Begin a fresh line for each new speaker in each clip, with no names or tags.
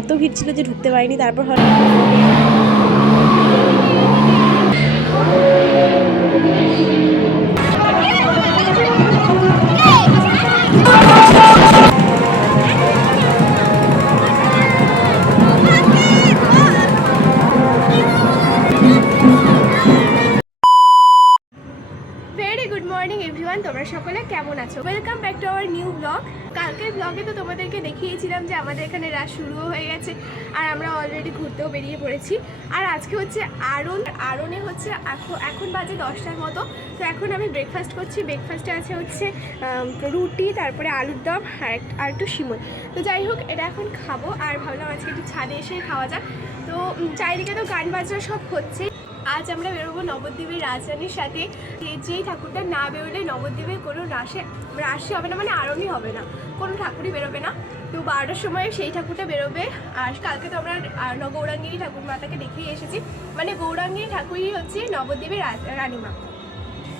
এত ভিড় ছিল যে ঢুকতে পারিনি তারপর হঠাৎ
তোমাদেরকে দেখিয়েছিলাম যে আমাদের এখানে রাত শুরুও হয়ে গেছে আর আমরা অলরেডি ঘুরতেও বেরিয়ে পড়েছি। আর আজকে হচ্ছে আরন, আরনে হচ্ছে এখন এখন বাজে দশটার মতো। তো এখন আমি ব্রেকফাস্ট করছি। ব্রেকফাস্টে আছে হচ্ছে রুটি, তারপরে আলুর দম আর আর একটু শিমুল। তো যাই হোক, এটা এখন খাব। আর ভাবলাম আজকে একটু ছাদে এসে খাওয়া যাক। তো চারিদিকে তো গান বাজনা সব হচ্ছে আজ আমরা বেরোবো নবদ্বীপের রাজধানীর সাথে। যেই ঠাকুরটা না বেরোলে নবদ্বীপে কোনো রাসে রাশি হবে না মানে আরণই হবে না। কোনো ঠাকুরই বেরোবে না। তো বারোটার সময় সেই ঠাকুরটা বেরোবে। আর কালকে তো আমরা গৌরাঙ্গিনী ঠাকুর মাতাকে দেখেই এসেছি। মানে গৌরাঙ্গিনী ঠাকুরই হচ্ছে নবদ্বীপের রানীমা।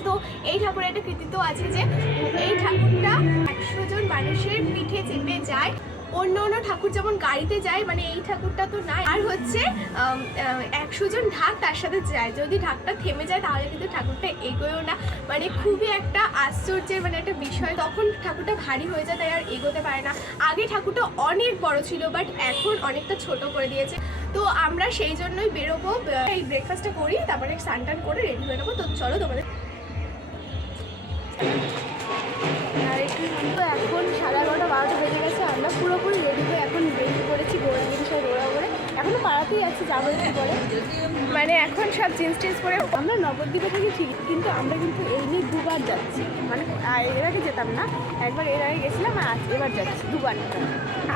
তো এই ঠাকুরের একটা কৃতিত্ব আছে যে, এই ঠাকুরটা একশো জন মানুষের পিঠে চেপে যায়। অন্য অন্য ঠাকুর যেমন গাড়িতে যায় মানে এই ঠাকুরটা তো নাই। আর হচ্ছে একশো জন ঢাক তার সাথে যায়। যদি ঢাকটা থেমে যায়, তাহলে কিন্তু ঠাকুরটা এগোয়ও না। মানে খুবই একটা আশ্চর্যের মানে একটা বিষয়। তখন ঠাকুরটা ভারী হয়ে যায়, তাই আর এগোতে পারে না। আগে ঠাকুরটা অনেক বড় ছিল বাট এখন অনেকটা ছোট করে দিয়েছে। তো আমরা সেই জন্যই বেরোবো। এই ব্রেকফাস্টটা করি, তারপরে স্নান টান করে রেডি হয়ে নেব। তো চলো তোমাদের এখন সাড়ে এগারোটা বারোটা বেজে পাড়াতেই আছি, যাব মানে এখন সব জিন্স টিন্স পরে আমরা নবদ্বীপে থাকি ঠিক, কিন্তু আমরা কিন্তু এই নিয়ে দুবার যাচ্ছি। মানে এর আগে যেতাম না, একবার এর আগে গেছিলাম আর এবার যাচ্ছি, দুবার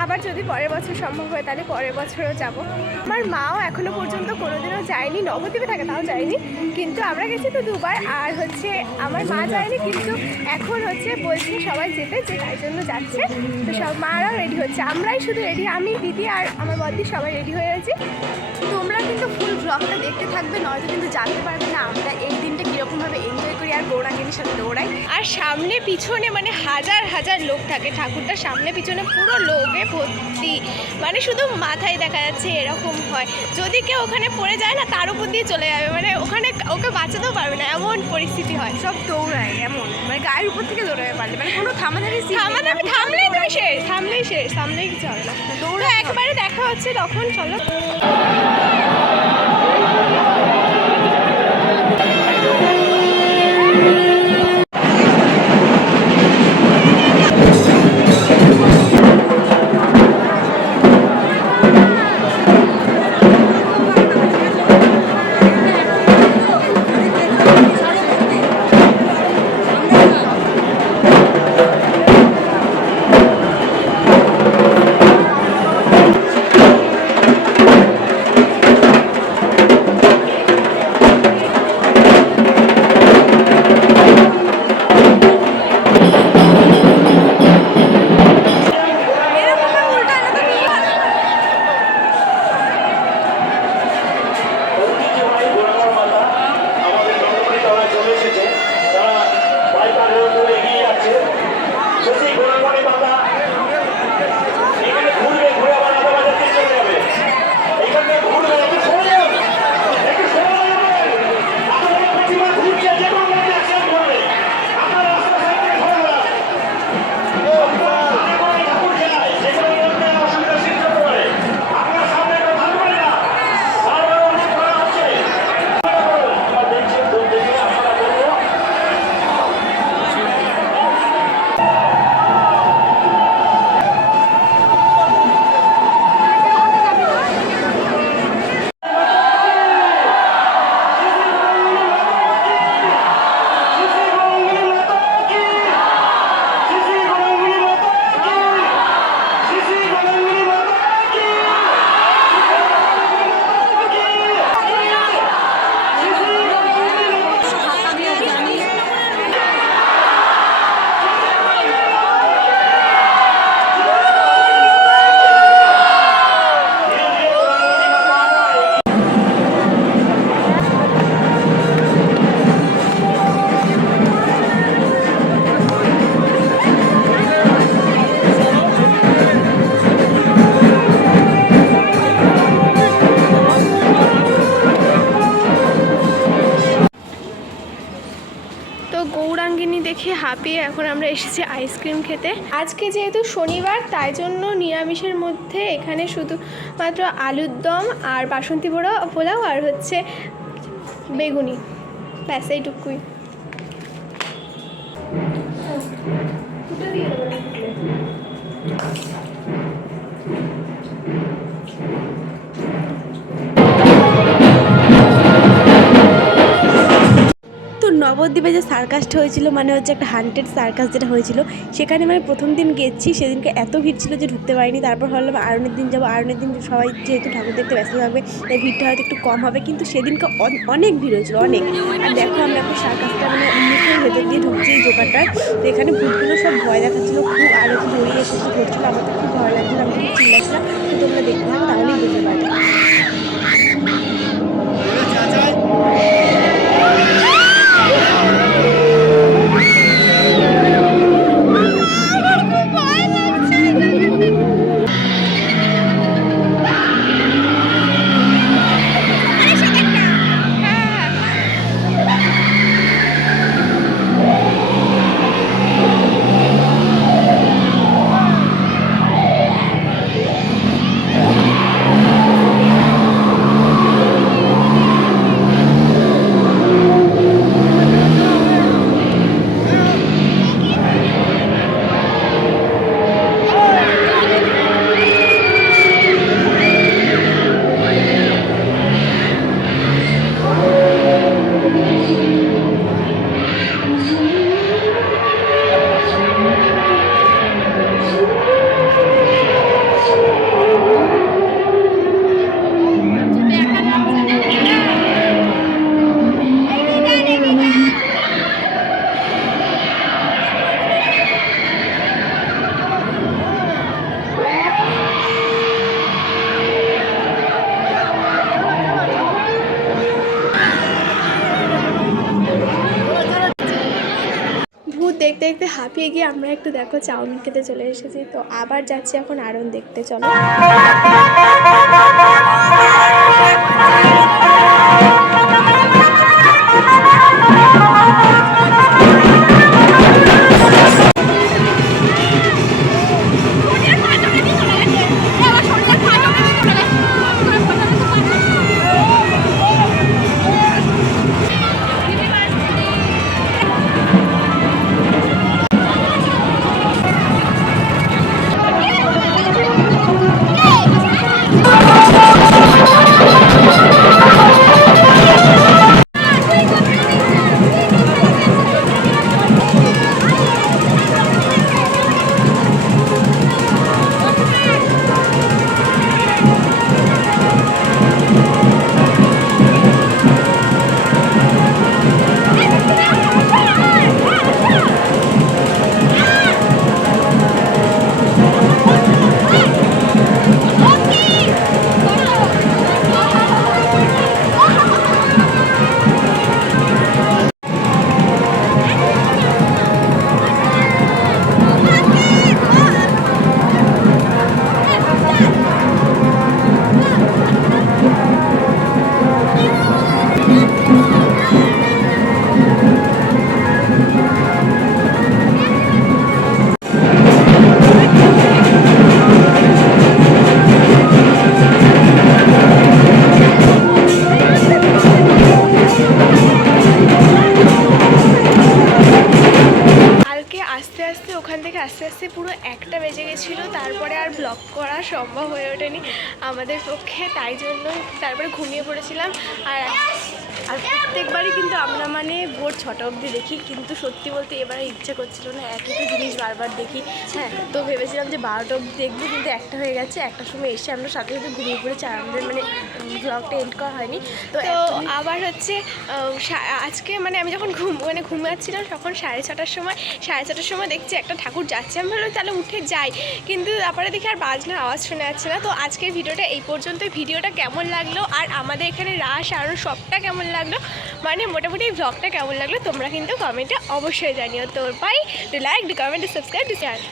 আবার যদি পরের বছর সম্ভব হয় তাহলে পরের বছরও যাব। আমার মাও এখনও পর্যন্ত কোনোদিনও যায়নি নবদ্বীপে থাকে তাও যায়নি, কিন্তু আমরা গেছি তো দুবার। আর হচ্ছে আমার মা যায়নি, কিন্তু এখন হচ্ছে বলছি সবাই যেতে যে তাই জন্য যাচ্ছে। তো সব মারাও রেডি হচ্ছে, আমরাই শুধু রেডি আমি, দিদি আর আমার বদি সবাই রেডি হয়ে আছি তোমরা কিন্তু ফুল ব্লগটা দেখতে থাকবে, নয়তো কিন্তু জানতে পারবে না আমরা এই দিনটা কীরকমভাবে এনজয় আর গৌরাঙ্গিনীর সাথে দৌড়াই। আর সামনে পিছনে মানে হাজার হাজার লোক থাকে। ঠাকুরটা সামনে পিছনে পুরো লোকে ভর্তি। মানে শুধু মাথায় দেখা যাচ্ছে এরকম হয়। যদি কেউ ওখানে পড়ে যায় না তার উপর দিয়ে চলে যাবে। মানে ওখানে ওকে বাঁচাতেও পারবে না। এমন পরিস্থিতি হয়। সব দৌড়ায় এমন। মানে গায়ের উপর থেকে দৌড়াবে পারলে। মানে কোনো থামাথামি থামাথামি থামলেই তুমি শেষ থামলেই শেষ। থামলেই কিছু হবে না। দৌড়ে একবারে দেখা হচ্ছে তখন চলো। Amen. এখন আমরা এসেছি আইসক্রিম খেতে। আজকে যেহেতু শনিবার, তাই জন্য নিরামিষের মধ্যে এখানে শুধুমাত্র আলুর দম আর বাসন্তী পোড়া, পোলাও আর হচ্ছে বেগুনি। ব্যাস, এইটুকুই।
তো নবদ্বীপে যে সার্কাসটা হয়েছিল মানে হচ্ছে একটা হান্টেড সার্কাস যেটা হয়েছিল, সেখানে মানে প্রথম দিন গেছি, সেদিনকে এত ভিড় ছিল যে ঢুকতে পারিনি। তারপর ভাবলাম আরনের দিন যাব আরনের দিন সবাই যেহেতু ঠাকুর দেখতে ব্যস্ত থাকবে, তাই ভিড়টা হয়তো একটু কম হবে, কিন্তু সেদিনকে অনেক ভিড় হয়েছিল, অনেক। আর দেখো আমরা এখন সার্কাসটা মানে মুখের ভেতর দিয়ে ঢুকছি এই দোকানটার তো এখানে ভূতগুলো
হাঁপিয়ে গিয়ে আমরা একটু দেখো চাউমিন খেতে চলে এসেছি। তো আবার যাচ্ছি এখন আরন দেখতে, চলো। তাই জন্য তারপরে ঘুমিয়ে পড়েছিলাম আর
আর প্রত্যেকবারই কিন্তু আমরা মানে ভোর ছটা অবধি দেখি কিন্তু সত্যি বলতে এবারে ইচ্ছে করছিল না একই তো জিনিস বারবার দেখি। হ্যাঁ তো ভেবেছিলাম যে বারোটা অবধি দেখব কিন্তু একটা হয়ে গেছে একটার সময় এসে আমরা সাথে সাথে ঘুরিয়ে পড়েছি আর আমাদের মানে ব্লগটা এন্ড করা হয়নি। তো
তো আবার হচ্ছে আজকে মানে আমি যখন ঘুম মানে ঘুমাচ্ছিলাম তখন সাড়ে ছটার সময় সাড়ে ছটার সময় দেখছি একটা ঠাকুর যাচ্ছে। আমি ভাবলাম তাহলে উঠে যাই। কিন্তু তারপরে দেখি আর বাজনার আওয়াজ শোনা যাচ্ছে না। তো আজকের ভিডিওটা এই পর্যন্ত ভিডিওটা কেমন লাগল? আর আমাদের এখানে রাস আরও সবটা কেমন লাগল? মানে মোটামুটি এই ব্লগটা কেমন লাগল তোমরা কিন্তু কমেন্টে অবশ্যই জানিও। তোর bye to like comment subscribe to channel